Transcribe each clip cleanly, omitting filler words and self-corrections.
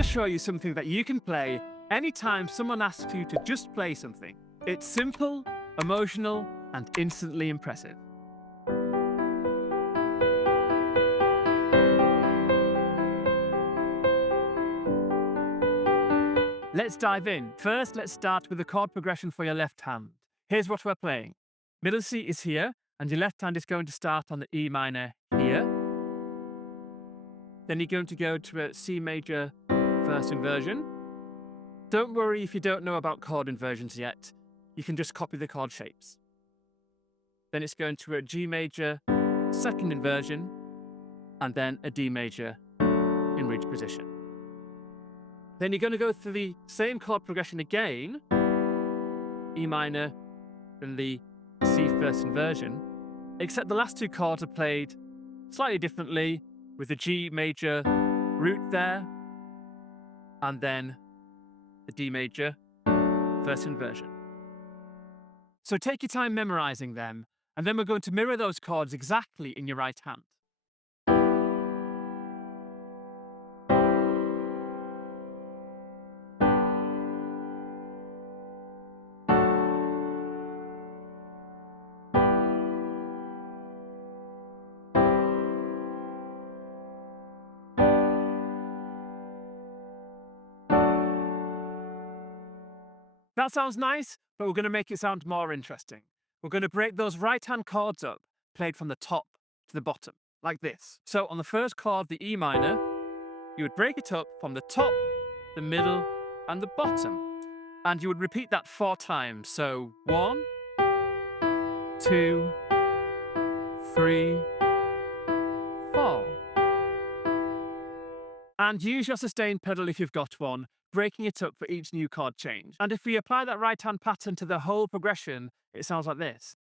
to show you something that you can play anytime someone asks you to just play something. It's simple, emotional, and instantly impressive. Let's dive in. First, let's start with the chord progression for your left hand. Here's what we're playing. Middle C is here, and your left hand is going to start on the E minor here. Then you're going to go to a C major first inversion. Don't worry if you don't know about chord inversions yet. You can just copy the chord shapes. Then it's going to a G major second inversion, and then a D major in ridge position. Then you're going to go through the same chord progression again, E minor and the C first inversion, except the last two chords are played slightly differently, with the G major root there, and then the D major first inversion. So take your time memorizing them, and then we're going to mirror those chords exactly in your right hand. That sounds nice, but we're going to make it sound more interesting. We're going to break those right-hand chords up, played from the top to the bottom, like this. So on the first chord, the E minor, you would break it up from the top, the middle, and the bottom. And you would repeat that 4 times. So 1, 2, 3, 4. And use your sustain pedal if you've got one, breaking it up for each new chord change. And if we apply that right hand pattern to the whole progression, it sounds like this.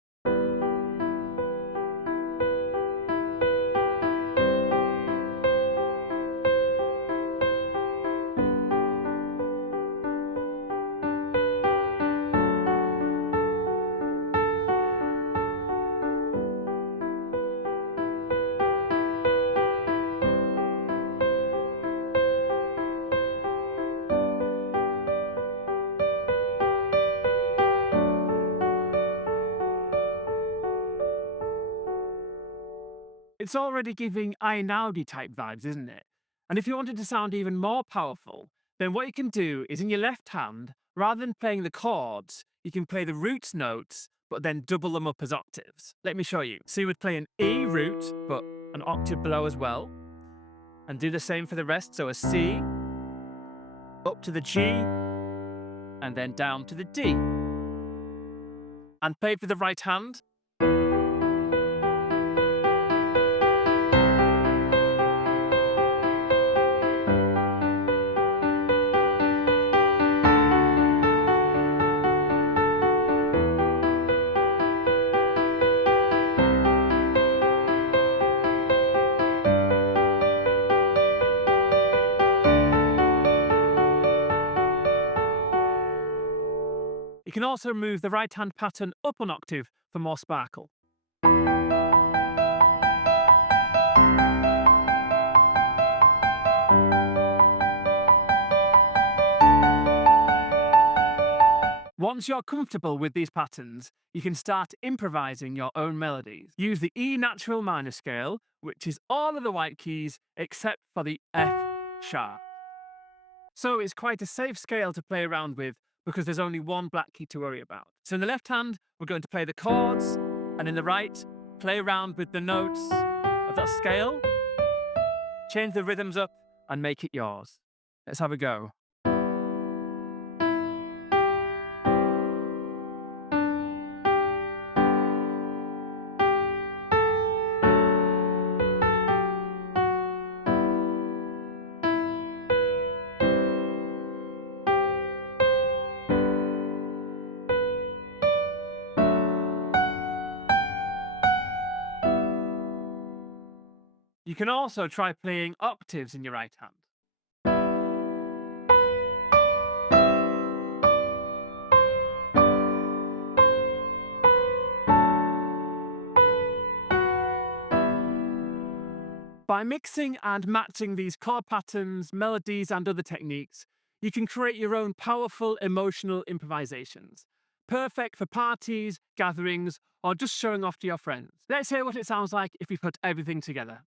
It's already giving Einaudi type vibes, isn't it? And if you wanted to sound even more powerful, then what you can do is in your left hand, rather than playing the chords, you can play the roots notes, but then double them up as octaves. Let me show you. So you would play an E root, but an octave below as well, and do the same for the rest. So a C, up to the G, and then down to the D. And played with the right hand. You can also move the right hand pattern up an octave for more sparkle. Once you're comfortable with these patterns, you can start improvising your own melodies. Use the E natural minor scale, which is all of the white keys except for the F sharp. So it's quite a safe scale to play around with because there's only one black key to worry about. So in the left hand, we're going to play the chords, and in the right, play around with the notes of that scale, change the rhythms up, and make it yours. Let's have a go. You can also try playing octaves in your right hand. By mixing and matching these chord patterns, melodies, and other techniques, you can create your own powerful emotional improvisations. Perfect for parties, gatherings, or just showing off to your friends. Let's hear what it sounds like if we put everything together.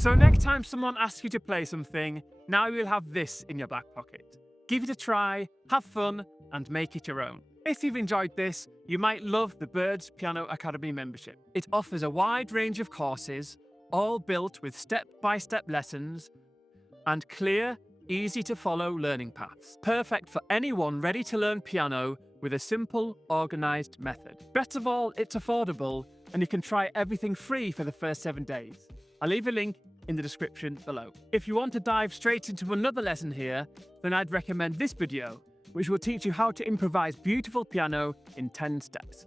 So next time someone asks you to play something, now you'll have this in your back pocket. Give it a try, have fun, and make it your own. If you've enjoyed this, you might love the Birds Piano Academy membership. It offers a wide range of courses, all built with step-by-step lessons and clear, easy-to-follow learning paths. Perfect for anyone ready to learn piano with a simple, organised method. Best of all, it's affordable, and you can try everything free for the first 7 days. I'll leave a link in the description below. If you want to dive straight into another lesson here, then I'd recommend this video, which will teach you how to improvise beautiful piano in 10 steps.